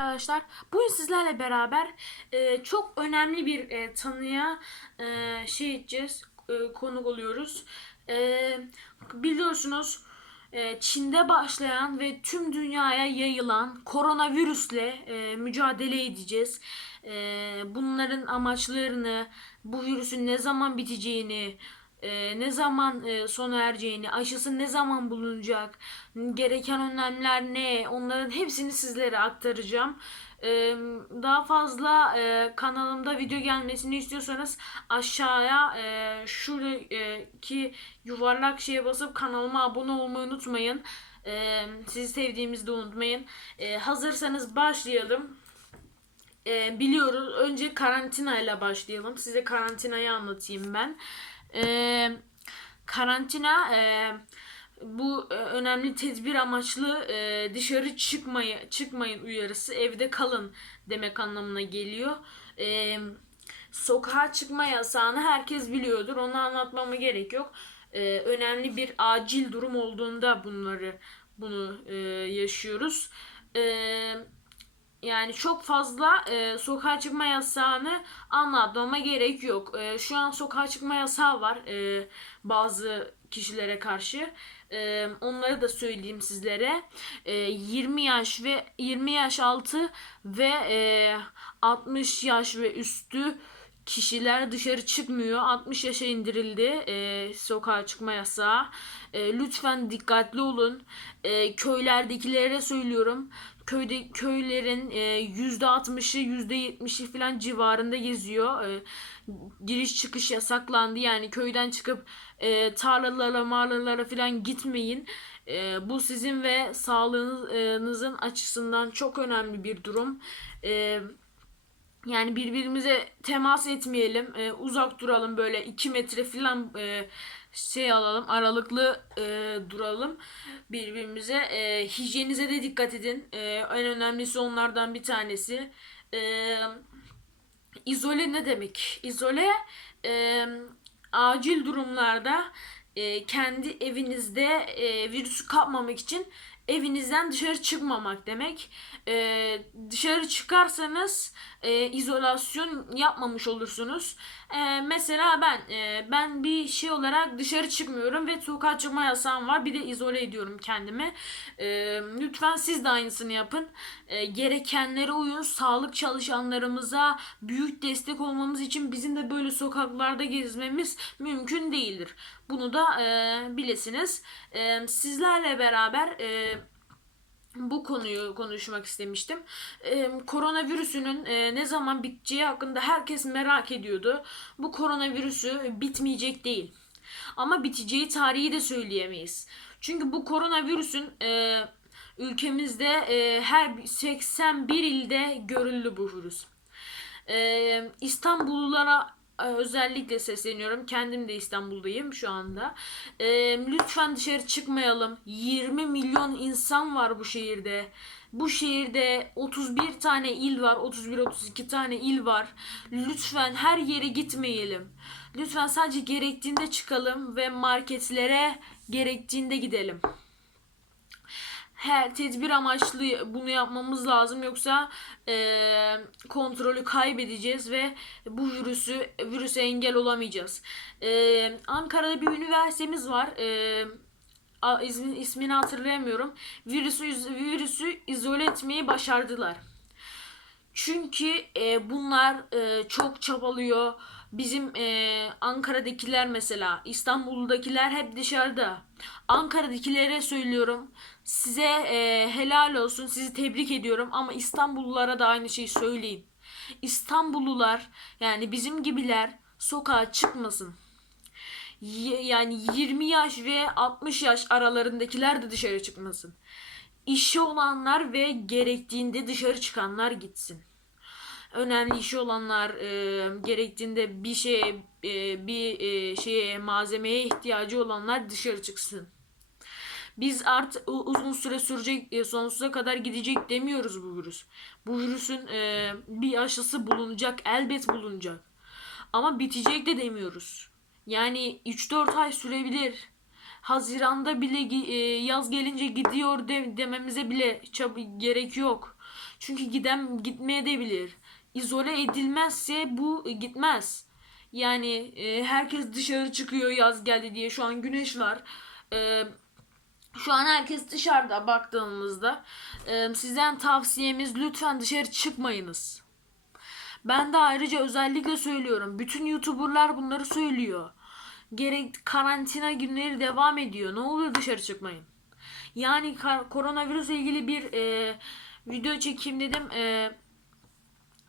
Arkadaşlar bugün sizlerle beraber e, çok önemli bir e, tanıya e, şey edeceğiz, e, konuk oluyoruz. E, biliyorsunuz e, Çin'de başlayan ve tüm dünyaya yayılan koronavirüsle e, mücadele edeceğiz. E, bunların amaçlarını, bu virüsün ne zaman biteceğini, e, ne zaman e, sona ereceğini, aşısı ne zaman bulunacak, gereken önlemler ne, onların hepsini sizlere aktaracağım. E, daha fazla e, kanalımda video gelmesini istiyorsanız aşağıya e, şuradaki yuvarlak şeye basıp kanalıma abone olmayı unutmayın. E, sizi sevdiğimizi de unutmayın. E, hazırsanız başlayalım. E, biliyoruz. Önce karantina ile başlayalım. Size karantinayı anlatayım ben. E, karantina e, bu önemli tedbir amaçlı e, dışarı çıkmayı çıkmayın uyarısı evde kalın demek anlamına geliyor. E, sokağa çıkma yasağını herkes biliyordur. Onu anlatmama gerek yok. E, önemli bir acil durum olduğunda bunları bunu e, yaşıyoruz. Eee yani çok fazla e, sokağa çıkma yasağını anlatmama gerek yok. E, şu an sokağa çıkma yasağı var e, bazı kişilere karşı. E, onları da söyleyeyim sizlere. E, 20 yaş ve 20 yaş altı ve e, 60 yaş ve üstü kişiler dışarı çıkmıyor. 60 yaşa indirildi e, sokağa çıkma yasağı. E, lütfen dikkatli olun. E, köylerdekilere söylüyorum. Köyde köylerin e, yüzde 60'ı %70'i falan civarında geziyor. E, giriş çıkış yasaklandı. Yani köyden çıkıp e, tarlalara, mağaralara falan gitmeyin. E, bu sizin ve sağlığınızın açısından çok önemli bir durum. E, yani birbirimize temas etmeyelim. E, uzak duralım böyle 2 metre falan e, şey alalım. Aralıklı e, duralım birbirimize. E, hijyenize de dikkat edin. E, en önemlisi onlardan bir tanesi. E, izole ne demek? İzole e, acil durumlarda e, kendi evinizde e, virüsü kapmamak için evinizden dışarı çıkmamak demek. E, dışarı çıkarsanız e, izolasyon yapmamış olursunuz. E, mesela ben e, ben bir şey olarak dışarı çıkmıyorum ve sokağa çıkma yasağım var. Bir de izole ediyorum kendimi. E, lütfen siz de aynısını yapın. E, gerekenlere uyun. Sağlık çalışanlarımıza büyük destek olmamız için bizim de böyle sokaklarda gezmemiz mümkün değildir. Bunu da e, bilesiniz. E, sizlerle beraber e, bu konuyu konuşmak istemiştim. Ee, koronavirüsünün e, ne zaman biteceği hakkında herkes merak ediyordu. Bu koronavirüsü bitmeyecek değil. Ama biteceği tarihi de söyleyemeyiz. Çünkü bu koronavirüsün e, ülkemizde e, her 81 ilde görüldü bu virüs. E, İstanbullulara özellikle sesleniyorum. Kendim de İstanbul'dayım şu anda. E, lütfen dışarı çıkmayalım. 20 milyon insan var bu şehirde. Bu şehirde 31 tane il var. 31-32 tane il var. Lütfen her yere gitmeyelim. Lütfen sadece gerektiğinde çıkalım ve marketlere gerektiğinde gidelim her tedbir amaçlı bunu yapmamız lazım yoksa e, kontrolü kaybedeceğiz ve bu virüsü virüse engel olamayacağız. E, Ankara'da bir üniversitemiz var. E, ismini, ismini hatırlayamıyorum. Virüsü virüsü izole etmeyi başardılar. Çünkü e, bunlar e, çok çabalıyor. Bizim e, Ankara'dakiler mesela, İstanbul'dakiler hep dışarıda. Ankara'dakilere söylüyorum. Size e, helal olsun. Sizi tebrik ediyorum ama İstanbullulara da aynı şeyi söyleyin. İstanbullular yani bizim gibiler sokağa çıkmasın. Y- yani 20 yaş ve 60 yaş aralarındakiler de dışarı çıkmasın. İşi olanlar ve gerektiğinde dışarı çıkanlar gitsin önemli işi olanlar e, gerektiğinde bir şey e, bir e, şeye malzemeye ihtiyacı olanlar dışarı çıksın. Biz artık uzun süre sürecek e, sonsuza kadar gidecek demiyoruz bu virüs. Bu virüsün e, bir aşısı bulunacak elbet bulunacak. Ama bitecek de demiyoruz. Yani 3-4 ay sürebilir. Haziranda bile e, yaz gelince gidiyor de, dememize bile gerek yok. Çünkü giden gitmeye de bilir. İzole edilmezse bu e, gitmez. Yani e, herkes dışarı çıkıyor yaz geldi diye. Şu an güneş var. E, şu an herkes dışarıda baktığımızda. E, sizden tavsiyemiz lütfen dışarı çıkmayınız. Ben de ayrıca özellikle söylüyorum. Bütün YouTuber'lar bunları söylüyor. Gerek karantina günleri devam ediyor. Ne olur dışarı çıkmayın. Yani koronavirüsle ilgili bir e, video çekeyim dedim. E,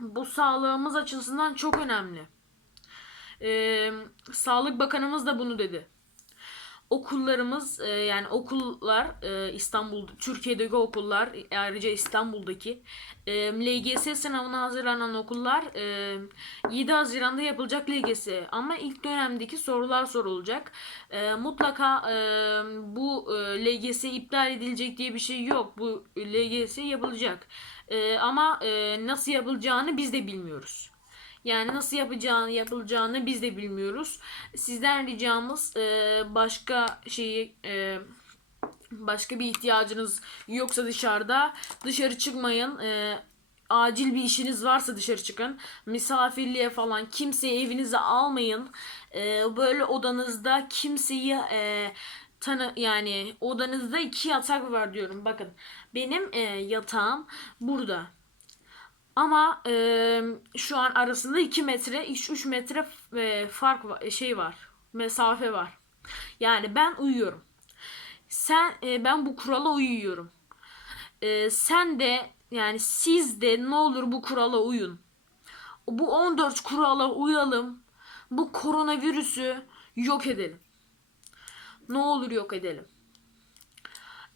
bu sağlığımız açısından çok önemli. E, Sağlık Bakanımız da bunu dedi. Okullarımız e, yani okullar e, İstanbul Türkiye'deki okullar ayrıca İstanbul'daki e, LGS sınavına hazırlanan okullar e, 7 Haziran'da yapılacak LGS ama ilk dönemdeki sorular sorulacak. E, mutlaka e, bu e, LGS iptal edilecek diye bir şey yok. Bu LGS yapılacak. E, ama e, nasıl yapılacağını biz de bilmiyoruz. Yani nasıl yapacağını yapılacağını biz de bilmiyoruz. Sizden ricamız e, başka şeyi e, başka bir ihtiyacınız yoksa dışarıda dışarı çıkmayın. E, acil bir işiniz varsa dışarı çıkın. Misafirliğe falan kimseyi evinize almayın. E, böyle odanızda kimseyi e, tanı yani odanızda iki yatak var diyorum. Bakın benim e, yatağım burada. Ama e, şu an arasında 2 metre, 3 metre e, fark şey var. Mesafe var. Yani ben uyuyorum. Sen e, ben bu kurala uyuyorum. E, sen de yani siz de ne olur bu kurala uyun. Bu 14 kurala uyalım. Bu koronavirüsü yok edelim. Ne olur yok edelim.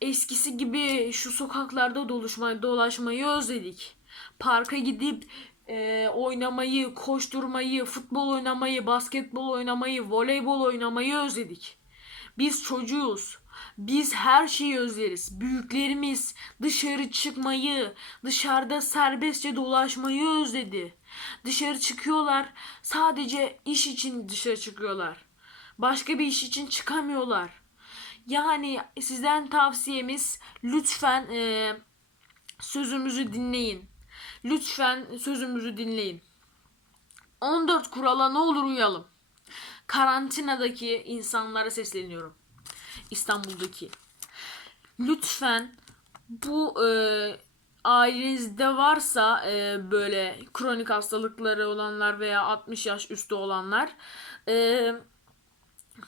Eskisi gibi şu sokaklarda doluşmayı, dolaşmayı özledik. Parka gidip e, oynamayı, koşturmayı, futbol oynamayı, basketbol oynamayı, voleybol oynamayı özledik. Biz çocuğuz. Biz her şeyi özleriz. Büyüklerimiz dışarı çıkmayı, dışarıda serbestçe dolaşmayı özledi. Dışarı çıkıyorlar. Sadece iş için dışarı çıkıyorlar. Başka bir iş için çıkamıyorlar. Yani sizden tavsiyemiz lütfen e, sözümüzü dinleyin. Lütfen sözümüzü dinleyin. 14 kurala ne olur uyalım. Karantinadaki insanlara sesleniyorum. İstanbul'daki. Lütfen bu e, ailenizde varsa e, böyle kronik hastalıkları olanlar veya 60 yaş üstü olanlar e,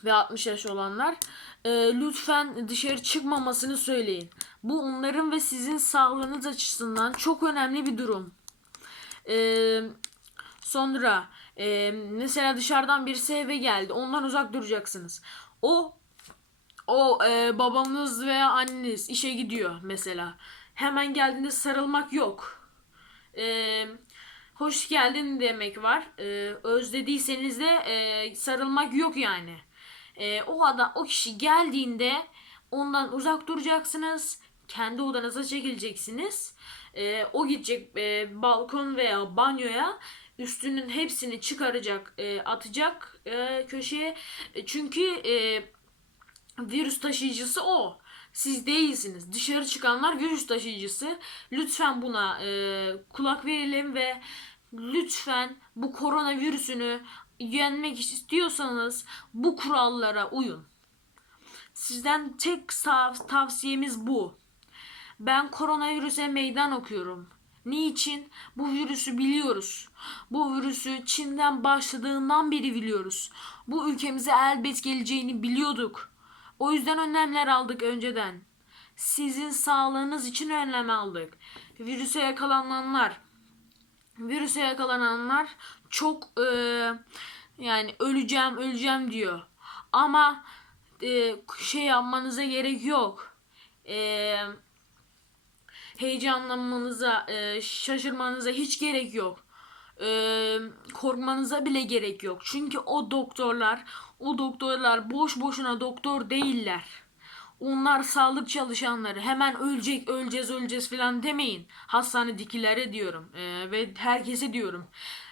ve 60 yaş olanlar e, lütfen dışarı çıkmamasını söyleyin. Bu onların ve sizin sağlığınız açısından çok önemli bir durum. E, sonra e, mesela dışarıdan birisi eve geldi. Ondan uzak duracaksınız. O o e, babanız veya anneniz işe gidiyor mesela. Hemen geldiğinde sarılmak yok. E, hoş geldin demek var. E, özlediyseniz de e, sarılmak yok yani. E, o adam o kişi geldiğinde ondan uzak duracaksınız. Kendi odanıza çekileceksiniz. E, o gidecek e, balkon veya banyoya üstünün hepsini çıkaracak, e, atacak e, köşeye. E, çünkü e, virüs taşıyıcısı o. Siz değilsiniz. Dışarı çıkanlar virüs taşıyıcısı. Lütfen buna e, kulak verelim ve lütfen bu koronavirüsünü yenmek istiyorsanız bu kurallara uyun. Sizden tek tavsiyemiz bu. Ben koronavirüse meydan okuyorum. Niçin? Bu virüsü biliyoruz. Bu virüsü Çin'den başladığından beri biliyoruz. Bu ülkemize elbet geleceğini biliyorduk. O yüzden önlemler aldık önceden. Sizin sağlığınız için önlem aldık. Virüse yakalananlar, virüse yakalananlar çok e, yani öleceğim öleceğim diyor. Ama e, şey yapmanıza gerek yok. E, heyecanlanmanıza, e, şaşırmanıza hiç gerek yok. E, korkmanıza bile gerek yok. Çünkü o doktorlar, o doktorlar boş boşuna doktor değiller. Onlar sağlık çalışanları. Hemen ölecek, öleceğiz, öleceğiz falan demeyin. Hastanedekilere diyorum e, ve herkese diyorum.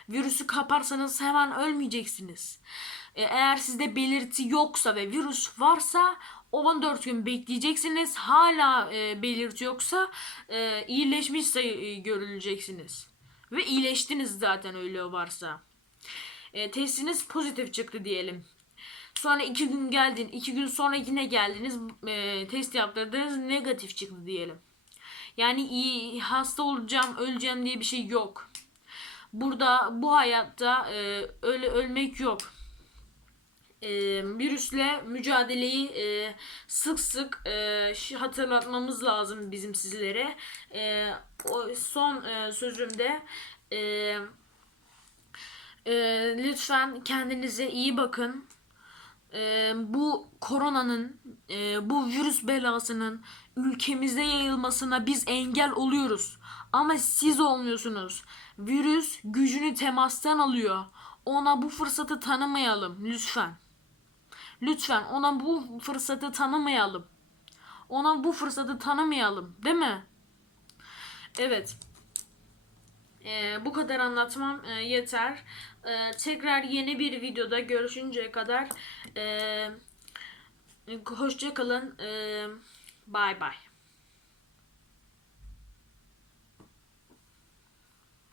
Virüsü kaparsanız hemen ölmeyeceksiniz. E, eğer sizde belirti yoksa ve virüs varsa 14 gün bekleyeceksiniz. Hala e, belirti yoksa e, iyileşmiş sayı e, görüleceksiniz. Ve iyileştiniz zaten öyle varsa. E, testiniz pozitif çıktı diyelim. Sonra iki gün geldin, iki gün sonra yine geldiniz, e, test yaptırdınız, negatif çıktı diyelim. Yani iyi hasta olacağım, öleceğim diye bir şey yok. Burada bu hayatta e, öyle ölmek yok. E, virüsle mücadeleyi e, sık sık e, hatırlatmamız lazım bizim sizlere. E, o son e, sözümde e, e, lütfen kendinize iyi bakın. E, bu koronanın, e, bu virüs belasının ülkemizde yayılmasına biz engel oluyoruz. Ama siz olmuyorsunuz. Virüs gücünü temastan alıyor. Ona bu fırsatı tanımayalım lütfen. Lütfen ona bu fırsatı tanımayalım. Ona bu fırsatı tanımayalım, değil mi? Evet. Ee, bu kadar anlatmam e, yeter. Ee, tekrar yeni bir videoda görüşünceye kadar e, hoşça kalın. E, bye bye.